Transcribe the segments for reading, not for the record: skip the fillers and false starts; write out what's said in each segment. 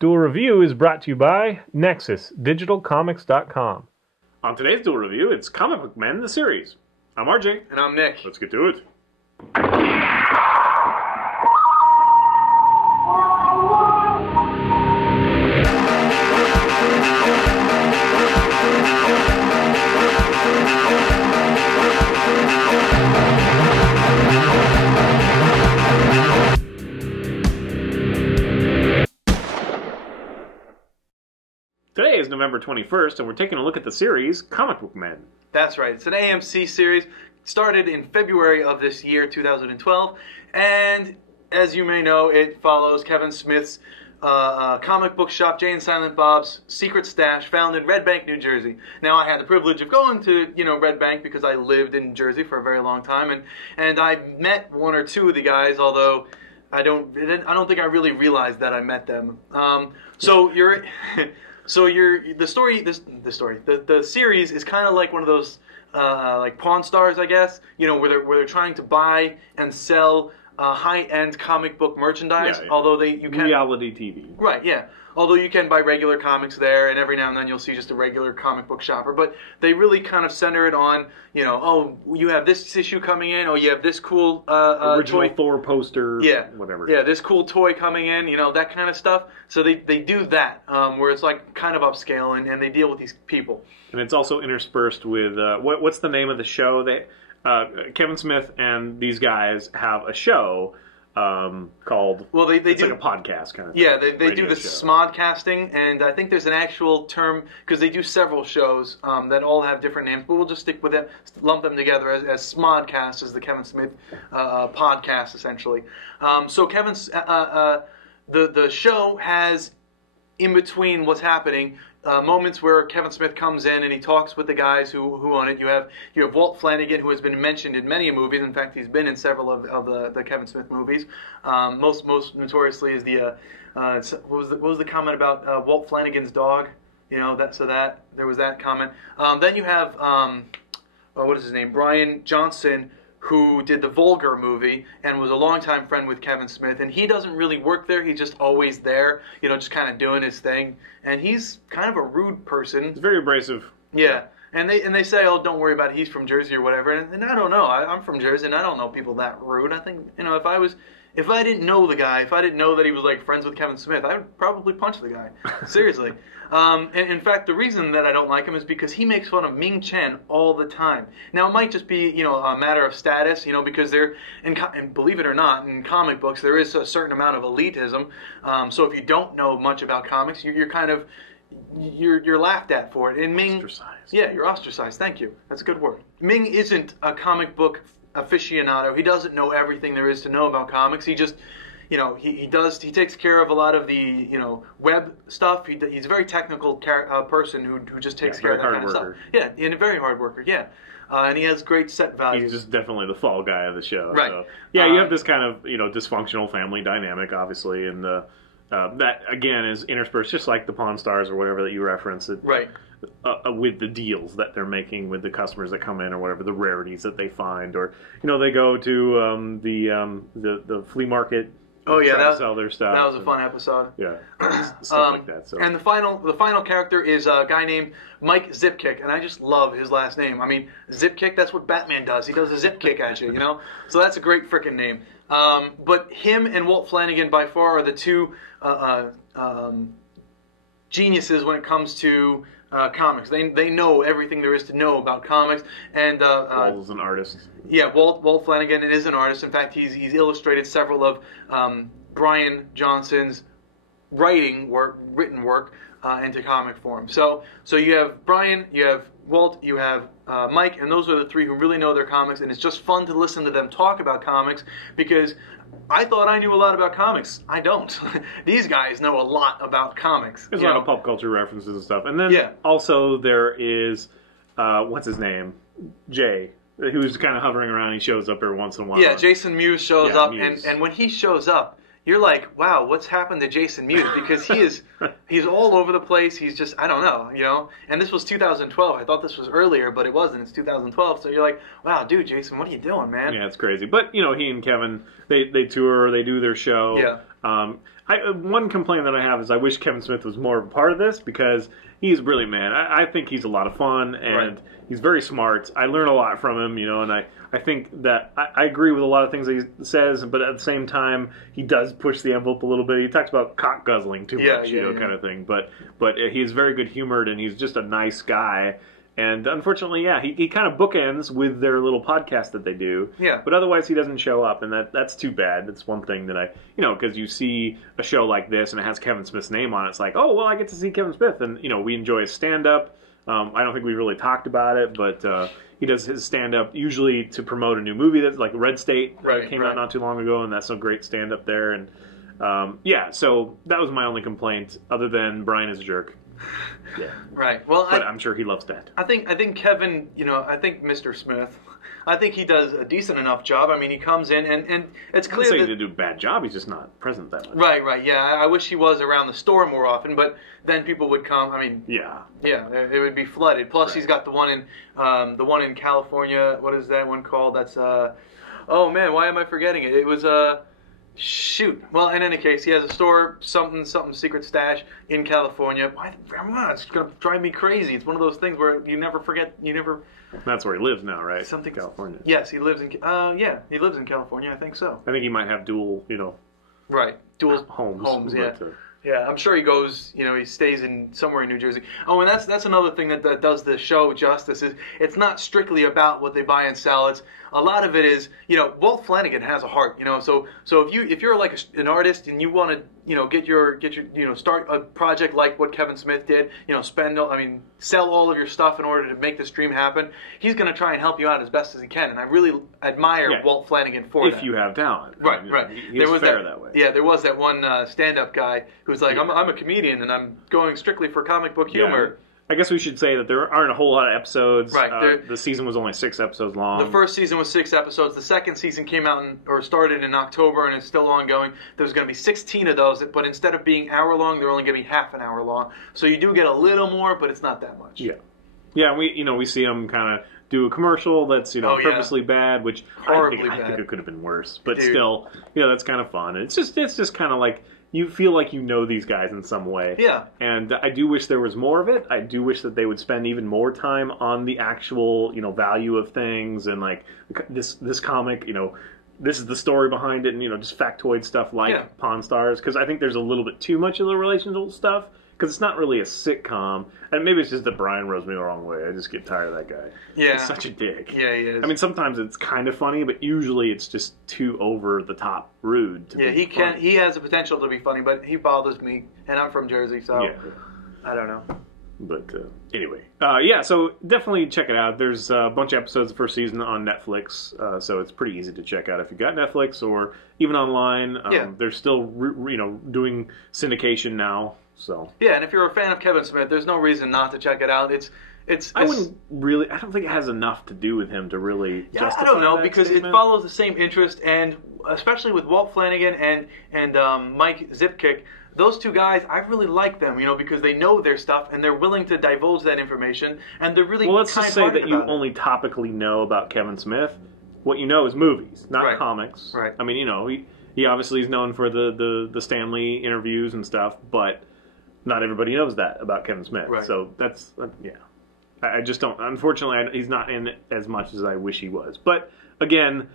Duel Review is brought to you by NexusDigitalComics.com. On today's Duel Review, it's Comic Book Men, the series. I'm RJ. And I'm Nick. Let's get to it. Today is November 21st, and we're taking a look at the series Comic Book Men. That's right. It's an AMC series. Started in February of this year, 2012. And as you may know, it follows Kevin Smith's comic book shop, Jay and Silent Bob's Secret Stash, found in Red Bank, New Jersey. Now, I had the privilege of going to, Red Bank because I lived in Jersey for a very long time. And I met one or two of the guys, although I don't think I really realized that I met them. The series is kind of like one of those like Pawn Stars, I guess, where they're trying to buy and sell high-end comic book merchandise. Yeah. Although you can reality TV. Right, yeah. Although you can buy regular comics there, and every now and then you'll see just a regular comic book shopper. But they really kind of center it on, oh, you have this issue coming in, oh, you have this cool original toy. Thor poster, Yeah, whatever. Yeah, this cool toy coming in, that kind of stuff. So they do that, where it's like kind of upscale, and they deal with these people. And it's also interspersed with, what's the name of the show? Kevin Smith and these guys have a show called, it's like a podcast kind of thing. Yeah, they do the smodcasting, and I think there's an actual term, because they do several shows that all have different names, but we'll just stick with it, lump them together as smodcast, as the Kevin Smith podcast, essentially. So Kevin's, the show has, in between what's happening, moments where Kevin Smith comes in and he talks with the guys who own it. You have Walt Flanagan, who has been mentioned in many movies. In fact, he's been in several of the Kevin Smith movies. Most notoriously is the what was the comment about Walt Flanagan's dog? There was that comment. Then you have what is his name? Brian Johnson, who did the Vulgar movie and was a longtime friend with Kevin Smith. And he doesn't really work there. He's just always there, just kind of doing his thing. And he's kind of a rude person. It's very abrasive. Yeah. And they say, oh, don't worry about it. He's from Jersey or whatever. And I don't know. I'm from Jersey, and I don't know people that rude. I think, if I didn't know the guy, if I didn't know that he was like friends with Kevin Smith, I would probably punch the guy. Seriously. And in fact, the reason that I don't like him is because he makes fun of Ming Chen all the time. Now, it might just be, a matter of status, because and believe it or not, in comic books, there is a certain amount of elitism. So if you don't know much about comics, you're kind of, you're laughed at for it. And Ming, ostracized. Yeah, you're ostracized. Thank you. That's a good word. Ming isn't a comic book aficionado. He doesn't know everything there is to know about comics. He just, he takes care of a lot of the, web stuff. He's a very technical person who just takes care of that kind of stuff. Yeah, and a very hard worker, yeah. And he has great set values. He's just definitely the fall guy of the show. Right. So, yeah, you have this kind of, dysfunctional family dynamic, obviously, and that, again, is interspersed, just like the Pawn Stars or whatever that you referenced. Right. With the deals that they're making with the customers that come in, or whatever, the rarities that they find, or they go to the flea market. Oh yeah, to sell their stuff. That was a fun episode. Yeah, stuff like that. So. And the final character is a guy named Mike Zipkick, and I just love his last name. I mean, Zipkick, that's what Batman does. He does a zip kick at you, So that's a great freaking name. But him and Walt Flanagan by far are the two geniuses when it comes to comics. They know everything there is to know about comics. And Walt is an artist. Yeah, Walt Flanagan is an artist. In fact, he's illustrated several of Brian Johnson's written work into comic form. So you have Brian, you have Walt, you have Mike, and those are the three who really know their comics. And it's just fun to listen to them talk about comics, because I thought I knew a lot about comics. I don't. These guys know a lot about comics. There's a lot of pop culture references and stuff. And then also there is, what's his name? Jay, who's kind of hovering around. He shows up every once in a while. Yeah, Jason Mewes shows up. Mewes. And when he shows up, you're like, wow, what's happened to Jason Mewes? Because he's all over the place. He's just, I don't know, And this was 2012. I thought this was earlier, but it wasn't. It's 2012. So you're like, wow, dude, Jason, what are you doing, man? Yeah, it's crazy. But, he and Kevin, they tour, they do their show. Yeah. One complaint that I have is I wish Kevin Smith was more of a part of this because he's a brilliant man. I think he's a lot of fun and he's very smart. I learn a lot from him, and I think that I agree with a lot of things that he says, but at the same time, he does push the envelope a little bit. He talks about cock guzzling too much, kind of thing. But he's very good humored and he's just a nice guy. And unfortunately, he kind of bookends with their little podcast that they do. Yeah. But otherwise, he doesn't show up, and that's too bad. That's one thing that because you see a show like this and it has Kevin Smith's name on it, it's like, oh, well, I get to see Kevin Smith, and we enjoy his stand-up. I don't think we really talked about it, but he does his stand-up usually to promote a new movie that's like Red State came out not too long ago, and that's a great stand-up there. And so that was my only complaint, other than Brian is a jerk. Yeah. Right. Well, but I'm sure he loves that. I think Kevin, I think Mr. Smith, I think he does a decent enough job. I mean, he comes in and it's clear that he did do a bad job. He's just not present that much. Right. Yeah. I wish he was around the store more often, but then people would come. I mean, yeah, it would be flooded. Plus, he's got the one in California. What is that one called? That's oh man, why am I forgetting it? It was shoot. Well, in any case, he has a store, something secret stash in California. It's going to drive me crazy. It's one of those things where you never forget. That's where he lives now, right? Something California. Yes, he lives in. He lives in California. I think so. I think he might have dual, right, dual homes. Yeah. Yeah, I'm sure he goes, he stays somewhere in New Jersey. Oh, and that's another thing that does the show justice is it's not strictly about what they buy and sell. It's a lot of it is, Walt Flanagan has a heart, So if you're like an artist and you want to, get your start a project like what Kevin Smith did, sell all of your stuff in order to make this dream happen. He's going to try and help you out as best as he can, and I really admire Walt Flanagan for that. If you have talent, right. He's fair that way. Yeah, there was that one stand-up guy who's like, I'm a comedian and I'm going strictly for comic book humor. Yeah. I guess we should say that there aren't a whole lot of episodes. Right. The season was only 6 episodes long. The first season was 6 episodes. The second season came out started in October and it's still ongoing. There's going to be 16 of those, but instead of being hour long, they're only going to be half an hour long. So you do get a little more, but it's not that much. Yeah. Yeah, we see them kind of do a commercial that's purposely bad, which I think it could have been worse. But still, that's kind of fun. It's just kind of like you feel like these guys in some way. Yeah. And I do wish there was more of it. I do wish that they would spend even more time on the actual, value of things and like this comic, this is the story behind it and, just factoid stuff like Pawn Stars. Because I think there's a little bit too much of the relational stuff. Because it's not really a sitcom. And maybe it's just that Brian rubs me the wrong way. I just get tired of that guy. Yeah. He's such a dick. Yeah, he is. I mean, sometimes it's kind of funny, but usually it's just too over-the-top rude to be funny. He has the potential to be funny, but he bothers me. And I'm from Jersey, so I don't know. But anyway. So definitely check it out. There's a bunch of episodes of the first season on Netflix, so it's pretty easy to check out if you've got Netflix or even online. They're still, doing syndication now. So yeah, and if you're a fan of Kevin Smith, there's no reason not to check it out. I don't think it has enough to do with him to really justify I don't know, because statement. It follows the same interest, and especially with Walt Flanagan and Mike Zipkick, those two guys, I really like them, because they know their stuff and they're willing to divulge that information, and they're really let's just say that you only topically know about Kevin Smith. What you know is movies, not comics. Right. I mean, he obviously is known for the Stan Lee interviews and stuff, but not everybody knows that about Kevin Smith. Right. So that's, I just don't, unfortunately, he's not in it as much as I wish he was. But again,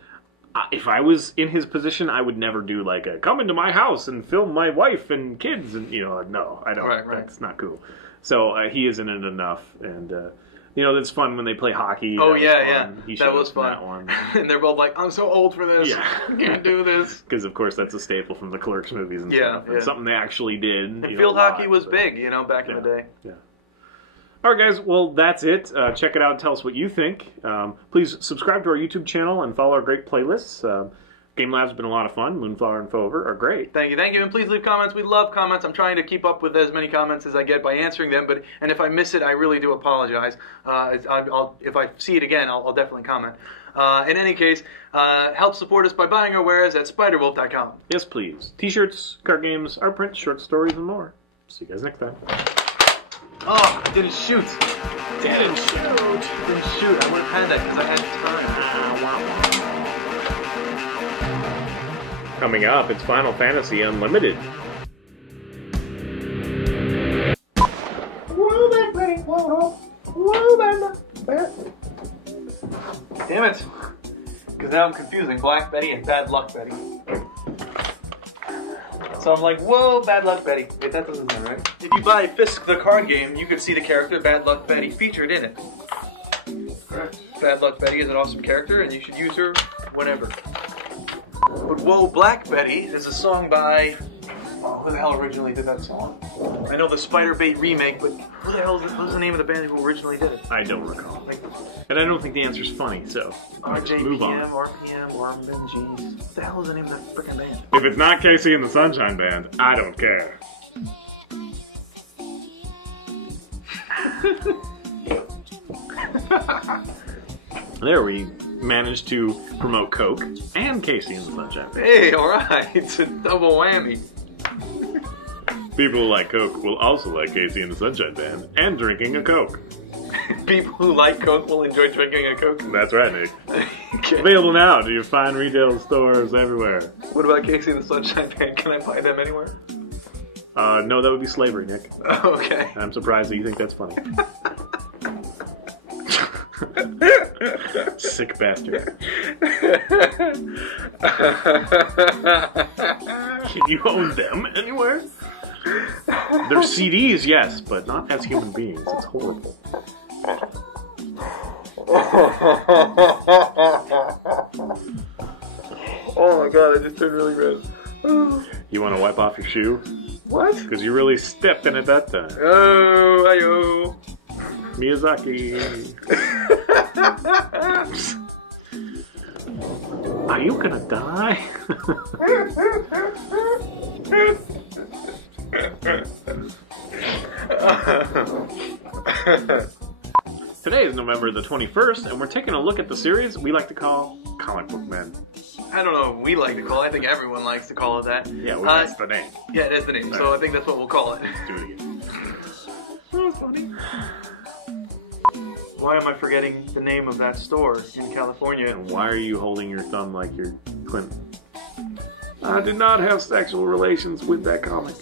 if I was in his position, I would never do like come into my house and film my wife and kids. And, no, I don't. Right. That's not cool. So he isn't in it enough. And, it's fun when they play hockey. Oh, yeah. That was fun. That one. And they're both like, I'm so old for this. Yeah. I can't do this. Because, of course, that's a staple from the Clerks movies and stuff. And something they actually did. And field hockey was big, back in the day. Yeah. All right, guys. Well, that's it. Check it out and tell us what you think. Please subscribe to our YouTube channel and follow our great playlists. Game Lab's been a lot of fun. Moonflower and Fover are great. Thank you. And please leave comments. We love comments. I'm trying to keep up with as many comments as I get by answering them. And if I miss it, I really do apologize. If I see it again, I'll definitely comment. In any case, help support us by buying our wares at spiderwolf.com. Yes, please. T-shirts, card games, art prints, short stories, and more. See you guys next time. Oh, I didn't shoot. Didn't shoot. I would have had that because I had time. Coming up, it's Final Fantasy Unlimited. Damn it. Because now I'm confusing Black Betty and Bad Luck Betty. So I'm like, whoa, Bad Luck Betty. Wait, that doesn't sound right. If you buy Fisk the card game, you could see the character Bad Luck Betty featured in it. Correct. Bad Luck Betty is an awesome character, and you should use her whenever. But Whoa, Black Betty is a song by... Oh, who the hell originally did that song? I know the Spider Bait remake, but who the hell what was the name of the band who originally did it? I don't recall. And I don't think the answer's funny, so move on. RPM, RMGs. What the hell is the name of that freaking band? If it's not Casey and the Sunshine Band, I don't care. There we managed to promote Coke and Casey and the Sunshine Band. Hey, alright, it's a double whammy. People who like Coke will also like Casey and the Sunshine Band and drinking a Coke. People who like Coke will enjoy drinking a Coke. That's right, Nick. Okay. Available now to your fine retail stores everywhere. What about Casey and the Sunshine Band? Can I buy them anywhere? No, that would be slavery, Nick. Okay. I'm surprised that you think that's funny. Sick bastard. Can you own them anywhere? They're CDs, yes, but not as human beings. It's horrible. Oh my god, I just turned really red. You want to wipe off your shoe? What? Because you really stepped in it that time. Oh, ayo. Miyazaki. Are you gonna die? Today is November the 21st, and we're taking a look at the series we like to call Comic Book Men. I don't know what we like to call it. I think everyone likes to call it that. Yeah, well, that's the name. Yeah, it is the name, so I think that's what we'll call it. Let's do it again. Oh, that's funny. Why am I forgetting the name of that store in California? And why are you holding your thumb like you're Clinton? I did not have sexual relations with that comic.